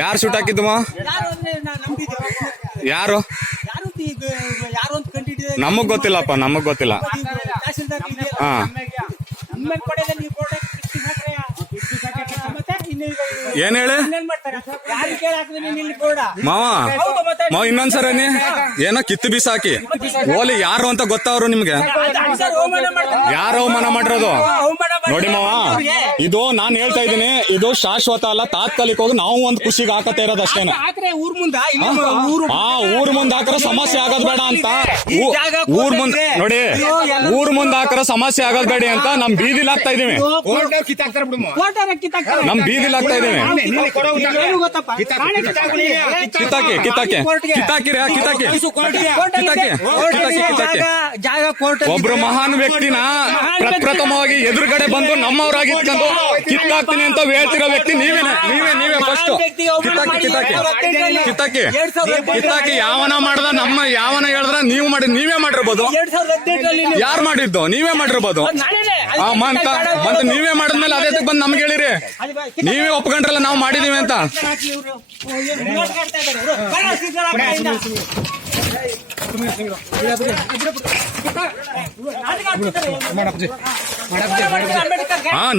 ಯಾರು ಶೂಟ್ ಹಾಕಿದ್ದಮ್ಮ? ಯಾರು? ನಮಗ್ ಗೊತ್ತಿಲ್ಲಪ್ಪ, ನಮಗ್ ಗೊತ್ತಿಲ್ಲ. ಹಾ, ಏನ್ ಹೇಳಿ ಮಾವ? ಇನ್ನೊಂದ್ಸರನಿ ಏನೋ ಕಿತ್ತು ಬಿಸಾಕಿ ಓಲಿ ಯಾರು ಅಂತ ಗೊತ್ತವ್ರು ನಿಮ್ಗೆ? ಯಾರು ಅವಮಾನ ಮಾಡಿರೋದು ನೋಡಿ ಮಾವ, ಇದು ನಾನ್ ಹೇಳ್ತಾ ಇದ್ದೀನಿ, ಇದು ಶಾಶ್ವತ ಅಲ್ಲ, ತಾತ್ಕಾಲಿಕ ಹೋಗಿ ನಾವು ಒಂದ್ ಖುಷಿಗೆ ಹಾಕತಾ ಇರೋದು ಅಷ್ಟೇನೆ. ಊರ್ ಮುಂದೆ ಹಾಕರ ಸಮಸ್ಯೆ ಆಗೋದ್ ಬೇಡ ಅಂತ, ಊರ್ ಮುಂದೆ ನೋಡಿ, ಊರ್ ಮುಂದೆ ಹಾಕರ ಸಮಸ್ಯೆ ಆಗೋದ್ ಬೇಡ ಅಂತ ನಮ್ ಬೀದಿಲ್ ಹಾಕ್ತಾ ಇದೀವಿ, ನಮ್ ಬೀದಿಲ್ ಹಾಕ್ತಾ ಇದೀವಿ. ಕಿತ್ತಾಕಿ ಕಿತ್ತಾಕಿ ಕಿತ್ತಾಕಿರ ಕಿತ್ತಾಕಿ ಒಬ್ರು ಮಹಾನ್ ವ್ಯಕ್ತಿನ ಪ್ರಪ್ರಥಮವಾಗಿ ಎದುರುಗಡೆ ಬಂದು ನಮ್ಮವರಾಗಿತ್ಕೊಂಡು ಕಿತ್ತಾಕ್ತೀನಿ ಅಂತ ಹೇಳ್ತಿರೋ ವ್ಯಕ್ತಿ ನೀವೇ ಫಸ್ಟ್. ಕಿತ್ತಾಕಿ ಕಿತ್ತಾಕಿ ಕಿತ್ತಾಕಿ ಕಿತ್ತಾಕಿ ಯಾವನ ಮಾಡ್ದ, ನಮ್ಮ ಯಾವನ ಹೇಳಿದ್ರ ನೀವು ಮಾಡಿ, ನೀವೇ ಮಾಡಿರ್ಬೋದು. ಯಾರು ಮಾಡಿದ್ದು? ನೀವೇ ಮಾಡಿರ್ಬೋದು. ಮತ್ತೆ ನೀವೇ ಮಾಡಿದ್ಮೇಲೆ ಅದೇ ಬಂದು ನಮ್ಗೆ ಹೇಳಿರಿ, ನೀವೇ ಒಪ್ಕೊಂಡ್ರಲ್ಲ ನಾವು ಮಾಡಿದೀವಿ ಅಂತ.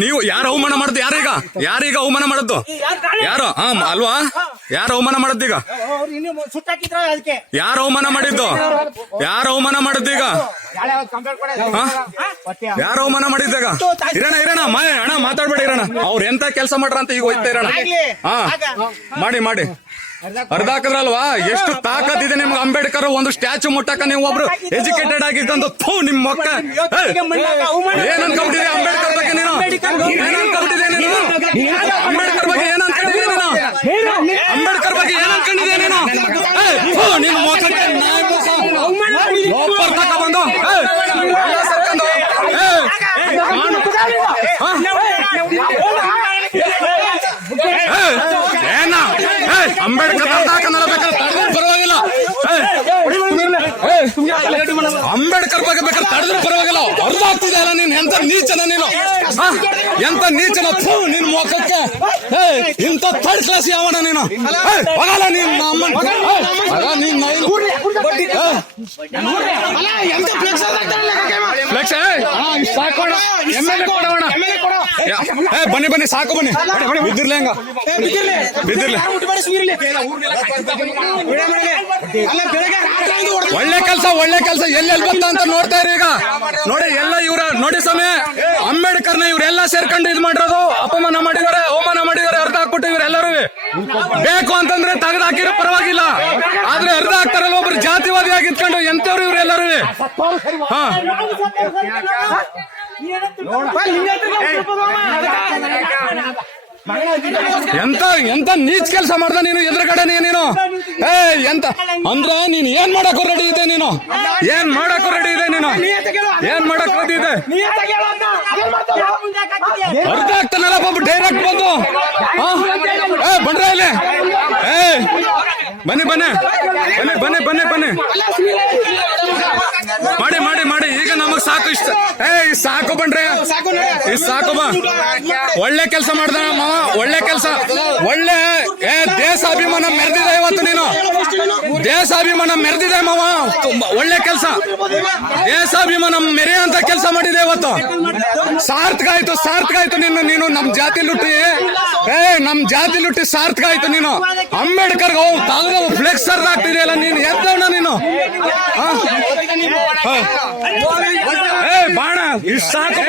ನೀವು ಯಾರು ಅವಮಾನ ಮಾಡುದು? ಯಾರೀಗ ಅವಮಾನ ಮಾಡದ್ದು? ಯಾರು? ಅಲ್ವಾ? ಯಾರು ಅವಮಾನ ಮಾಡದ್ದೀಗ? ಯಾರು ಅವಮಾನ ಮಾಡಿದ್ದು? ಯಾರು ಅವಮಾನ ಮಾಡಿದ್ದೀಗ? ಯಾರು ಅವಮಾನ ಮಾಡಿದ್ದಾಗ? ಇರೋಣ ಅಣ್ಣ ಮಾತಾಡ್ಬೇಡಿ ಇರೋಣ. ಅವ್ರು ಎಂತ ಕೆಲಸ ಮಾಡ್ರ ಅಂತ ಈಗ ಹೋಯ್ತಾ ಇರೋಣ. ಮಾಡಿ ಅರ್ಧ ಹಾಕದ್ರಲ್ವಾ? ಎಷ್ಟು ತಾಕತ್ತಿದೆ ನಿಮ್ಗೆ? ಅಂಬೇಡ್ಕರ್ ಒಂದು ಸ್ಟ್ಯಾಚು ಮುಟ್ಟಕ ನೀವು ಒಬ್ರು ಎಜುಕೇಟೆಡ್ ಆಗಿದ್ದಂತ ನಿಮ್ ಮಕ್ಕ ಏನ್ ಅನ್ಕೊಂಬಿಟ್ಟಿದೆ ಅಂಬೇಡ್ಕರ್ ಬಗ್ಗೆ? ನೀನು ಏನ್ ಅನ್ಕೊಂಬಿಟ್ಟಿದೆ? ನೀನು ಅಂಬೇಡ್ಕರ್ ಬಗ್ಗೆ ಏನ್ ಅನ್ಕೊಂಡಿದ್ದೆ? ನೀನು ಅಂಬೇಡ್ಕರ್ ಬಗ್ಗೆ ಏನ್ ಅನ್ಕೊಂಡಿದ್ದೆ? ನೀನು ನಿಮ್ ಮಕ್ಕಳಿಗೆ ತಕ ಬಂದು ಸರ್ಕೊಂಡು ಏನ ಅಂಬೇಡ್ಕರ್ ಪರವಾಗಿಲ್ಲ, ಅಂಬೇಡ್ಕರ್ ಬಗ್ಗೆ ಬೇಕಾದ್ರೆ ತಡೆದ್ರೆ ಪರವಾಗಿಲ್ಲ. ಅರ್ಧ ಆಗ್ತಿದೆ ಅಲ್ಲ ನೀನ್? ಎಂತ ನೀಚನ ನೀನು, ಎಂತ ನೀಚನ ನಿನ್ ಮುಖಕ್ಕೆ ಇಂತ ಥರ್ಡ್ ಕ್ಲಾಸ್ ಯಾವನ ನೀನು? ಹೋಗಲ್ಲ ನೀನ್ ಬನ್ನಿ ಸಾಕು, ಬನ್ನಿ ಬಿದ್ದಿರ್ಲಿ, ಹಂಗ ಬಿದ್ದಿರ್ಲಿ. ಒಳ್ಳೆ ಕೆಲಸ ಎಲ್ಲೆಲ್ಲಿ ಬಂತ ಅಂತ ನೋಡ್ತಾ ಇರಿ. ಈಗ ನೋಡಿ, ಎಲ್ಲ ಇವ್ರ ನೋಡಿ ಸಮಯ ಅಂಬೇಡ್ಕರ್ನ ಇವರೆಲ್ಲ ಸೇರ್ಕೊಂಡು ಇದ್ ಮಾಡಿರೋದು, ಅಪಮಾನ ಮಾಡಿದಾರೆ, ಅವಮಾನ ಮಾಡಿದಾರೆ, ಅರ್ಧ ಹಾಕ್ಬಿಟ್ಟು ಇವರೆಲ್ಲರೂ ಬೇಕು ಅಂತಂದ್ರೆ ತೆಗೆದು ಹಾಕಿರೋ ಪರವಾಗಿಲ್ಲ. ಆದ್ರೆ ಅರ್ಧ ಹಾಕ್ತಾರಲ್ಲ ಒಬ್ರು ಜಾತಿವಾದಿ ಆಗಿತ್ಕೊಂಡು ಎಂತವ್ರು ಇವರೆಲ್ಲರೂ. ಎಂತ ನೀಚ್ ಕೆಲಸ ಮಾಡ್ದ ನೀನು ಎದುರುಗಡೆ ನೀನು? ಎಂತ ಅಂದ್ರ ನೀನ್ ಏನ್ ಮಾಡಕ್ ರೆಡಿ ಇದೆ? ನೀನು ಏನ್ ಮಾಡಕ್ ರೆಡಿ ಇದೆ? ನೀನು ಏನ್ ಮಾಡಕ್ ರೆಡಿ ಇದೆ? ಅರ್ಧ ಆಗ್ತಾನಲ್ಲ ಒಬ್ಬ ಡೈರೆಕ್ಟ್ ಬಂದು ಬಂದ್ರೆ ಇಲ್ಲಿ ಬನ್ನಿ ಮಾಡಿ ಈಗ ನಮಗ್ ಸಾಕು, ಇಷ್ಟ ಸಾಕು ಬನ್ರಿ, ಸಾಕು ಬಾ. ಒಳ್ಳೆ ಕೆಲಸ ಮಾಡ್ದ ಮಾವ, ಒಳ್ಳೆ ಕೆಲಸ, ಒಳ್ಳೆ ದೇಶಾಭಿಮಾನ ಮೆರೆದಿದೆ ಇವತ್ತು. ನೀನು ದೇಶಾಭಿಮಾನ ಮೆರೆದಿದೆ ಮಾವ, ಒಳ್ಳೆ ಕೆಲಸ, ದೇಶಾಭಿಮಾನ ಮೆರೆಯುವಂತ ಕೆಲಸ ಮಾಡಿದೆ ಇವತ್ತು. ಸಾರ್ಥಕ ಆಯ್ತು ನೀನು ನಮ್ ಜಾತಿ ಲುಟ್ಟಿ ಸಾರ್ಥಕ ಆಯ್ತು. ನೀನು ಅಂಬೇಡ್ಕರ್ ಫ್ಲೆಕ್ಸ್ ಅರ್ಧ ಆಗ್ತಿದೆಯಲ್ಲ, ನೀನು ಎದ್ದವನ ನೀನು? ಬಾಣ ಇಷ್ಟು ಸಾಕು.